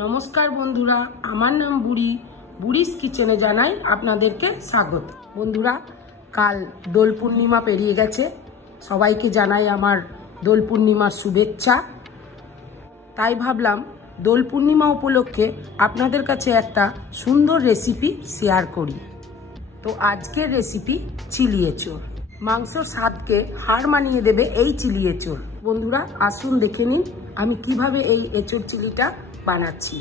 নমস্কার বন্ধুরা, আমার নাম বুড়িস কিচেনে জানাই আপনাদেরকে স্বাগত। বন্ধুরা, কাল দোল পূর্ণিমা পেরিয়ে গেছে। সবাইকে জানাই আমার দোল পূর্ণিমার শুভেচ্ছা। তাই ভাবলাম দোল পূর্ণিমা উপলক্ষে আপনাদের কাছে একটা সুন্দর রেসিপি শেয়ার করি। তো আজকের রেসিপি চিলি এঁচোড়। মাংসর স্বাদকে হার মানিয়ে দেবে এই চিলি এঁচোড়। বন্ধুরা আসুন দেখে নিন আমি কিভাবে এই এঁচোড় চিলিটা বানাচ্ছি।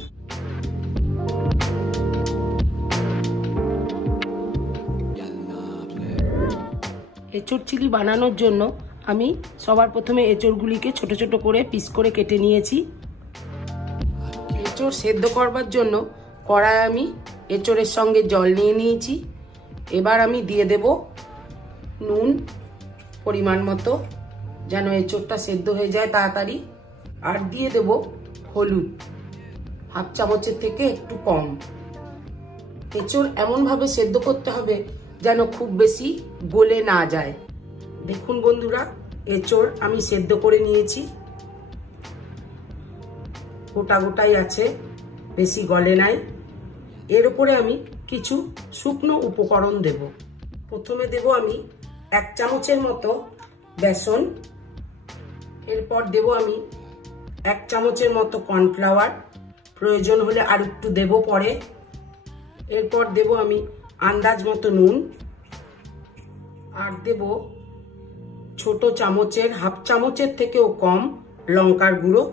এঁচোড় চিলি বানানোর জন্য আমি সবার প্রথমে এঁচোড়গুলিকে ছোট ছোট করে পিস করে কেটে নিয়েছি। এঁচোড় সেদ্ধ করবার জন্য কড়াই আমি এঁচোড়ের সঙ্গে জল নিয়ে নিয়েছি। এবার আমি দিয়ে দেব নুন পরিমাণ মতো, যেন এঁচোড়টা সেদ্ধ হয়ে যায় তাড়াতাড়ি। আর দিয়ে দেব হলুদ, হাফ চামচের থেকে একটু কম। এঁচোড় এমনভাবে সেদ্ধ করতে হবে যেন খুব বেশি গলে না যায়। দেখুন বন্ধুরা, এঁচোড় আমি সেদ্ধ করে নিয়েছি, গোটা গোটাই আছে, বেশি গলে নাই। এর উপরে আমি কিছু শুকনো উপকরণ দেব। প্রথমে দেব আমি 1 চামচের মতো বেসন। এরপর দেব আমি 1 চামচের মতো কর্নফ্লাওয়ার, প্রয়োজন হলে আর একটু দেব পরে। এরপর দেব আমি আন্দাজ মতো নুন, আর দেব ছোট চামচের হাফ চামচের থেকেও কম লঙ্কার গুঁড়ো।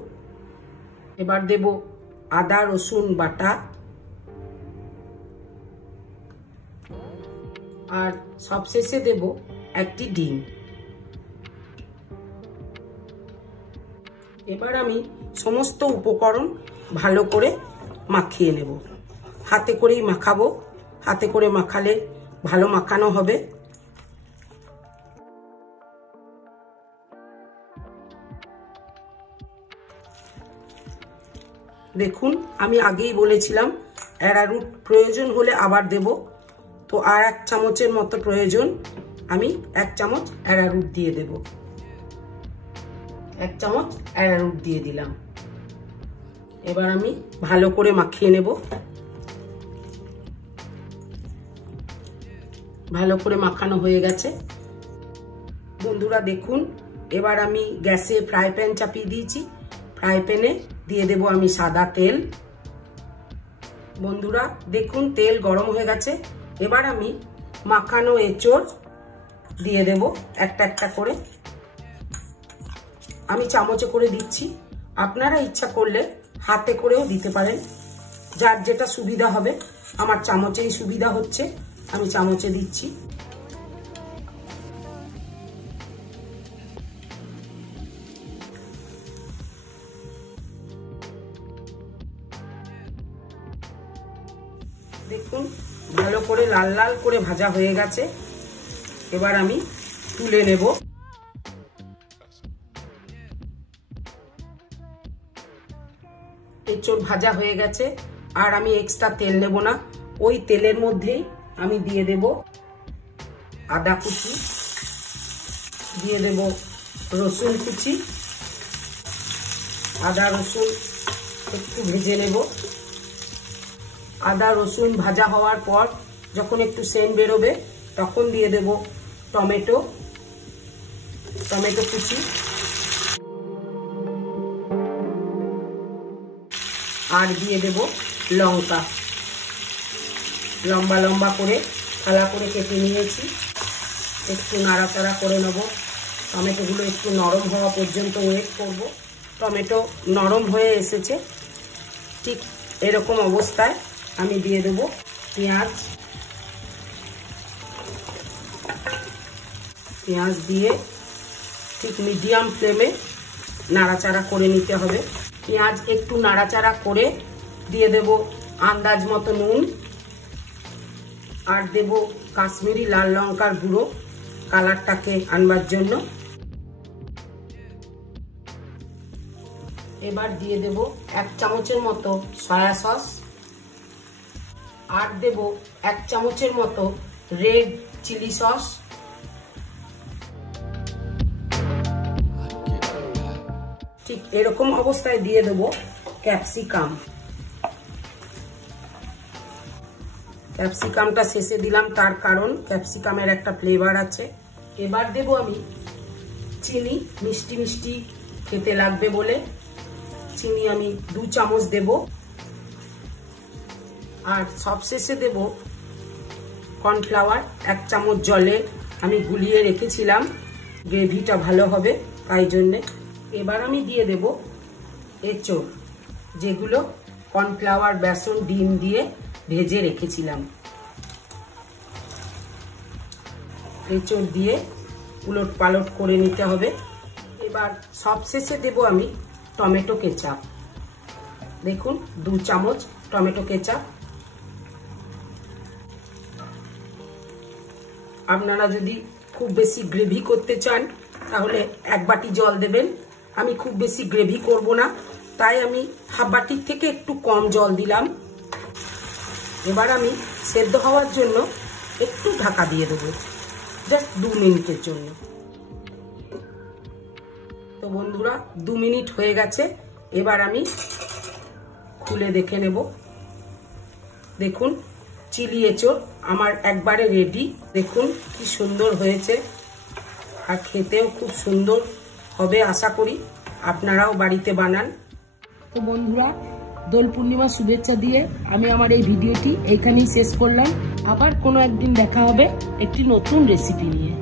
এবার দেব আদা রসুন বাটা, আর সবশেষে দেব একটি ডিম। এবার আমি সমস্ত উপকরণ ভালো করে মাখিয়ে নেব। হাতে করেই মাখাবো, হাতে করে মাখালে ভালো মাখানো হবে। দেখুন আমি আগেই বলেছিলাম অ্যারারুট প্রয়োজন হলে আবার দেব, তো আর 1 চামচের মতো প্রয়োজন, আমি 1 চামচ অ্যারারুট দিয়ে দেব। 1 চামচ অ্যারারুট দিয়ে দিলাম। এবার আমি ভালো করে মাখিয়ে নেব। ভালো করে মাখানো হয়ে গেছে বন্ধুরা। দেখুন এবার আমি গ্যাসে ফ্রাই প্যান চাপিয়ে দিয়েছি। ফ্রাই প্যানে দিয়ে দেব আমি সাদা তেল। বন্ধুরা দেখুন তেল গরম হয়ে গেছে। এবার আমি মাখানো এঁচোড় দিয়ে দেব একটা একটা করে। আমি চামচে করে দিচ্ছি, আপনারা ইচ্ছা করলে হাতে করেও দিতে পারেন, যার যেটা সুবিধা হবে। আমার চামচেই সুবিধা হচ্ছে, আমি চামচে দিচ্ছি। দেখুন ভালো করে লাল লাল করে ভাজা হয়ে গেছে। এবার আমি তুলে নেব। এঁচোড় ভাজা হয়ে গেছে, আর আমি এক্সট্রা তেল নেব না। ওই তেলের মধ্যেই আমি দিয়ে দেব আদা কুচি, দিয়ে দেব রসুন কুচি। আদা রসুন একটু ভেজে নেব। আদা রসুন ভাজা হওয়ার পর যখন একটু সেন্ট বেরোবে তখন দিয়ে দেব টমেটো কুচি, আর দিয়ে দেব লঙ্কা। লম্বা লম্বা করে থালা করে কেটে নিয়েছি। একটু নাড়াচাড়া করে নেব। টমেটোগুলো একটু নরম হওয়া পর্যন্ত ওয়েট করব। টমেটো নরম হয়ে এসেছে, ঠিক এরকম অবস্থায় আমি দিয়ে দেব পেঁয়াজ। পেঁয়াজ দিয়ে ঠিক মিডিয়াম ফ্লেমে নাড়াচাড়া করে নিতে হবে। পেঁয়াজ একটু নাড়াচাড়া করে দিয়ে দেব আন্দাজ মতো নুন, আর দেব কাশ্মীরি লাল লঙ্কার গুঁড়ো কালারটাকে আনবার জন্য। এবার দিয়ে দেব 1 চামচের মতো সয়া সস, আর দেব 1 চামচের মতো রেড চিলি সস। ঠিক এরকম অবস্থায় দিয়ে দেব ক্যাপসিকাম। ক্যাপসিকামটা শেষে দিলাম, তার কারণ ক্যাপসিকামের একটা ফ্লেভার আছে। এবার দেব আমি চিনি, মিষ্টি মিষ্টি খেতে লাগবে বলে চিনি আমি 2 চামচ দেব। আর সবশেষে দেব কর্নফ্লাওয়ার 1 চামচ জলে আমি গুলিয়ে রেখেছিলাম, গ্রেভিটা ভালো হবে তাই জন্যে। এবার আমি দিয়ে দেব এঁচোড়, যেগুলো কর্নফ্লাওয়ার, বেসন, ডিম দিয়ে ভেজে রেখেছিলাম। এঁচোড় দিয়ে উলট পালট করে নিতে হবে। এবার সবশেষে দেব আমি টমেটো কেচাপ। দেখুন 2 চামচ টমেটো কেচাপ। আপনারা যদি খুব বেশি গ্রেভি করতে চান তাহলে 1 বাটি জল দেবেন। আমি খুব বেশি গ্রেভি করব না, তাই আমি হাফ বাটির থেকে একটু কম জল দিলাম। এবার আমি সেদ্ধ হওয়ার জন্য একটু ঢাকা দিয়ে দেবো, জাস্ট 2 মিনিটের জন্য। তো বন্ধুরা 2 মিনিট হয়ে গেছে। এবার আমি খুলে দেখে নেব। দেখুন চিলি এঁচোড় আমার একবারে রেডি। দেখুন কি সুন্দর হয়েছে, আর খেতেও খুব সুন্দর হবে। আশা করি আপনারাও বাড়িতে বানান। তো বন্ধুরা, দোল পূর্ণিমা শুভেচ্ছা দিয়ে আমি আমার এই ভিডিওটি এইখানেই শেষ করলাম। আবার কোনো একদিন দেখা হবে একটি নতুন রেসিপি নিয়ে।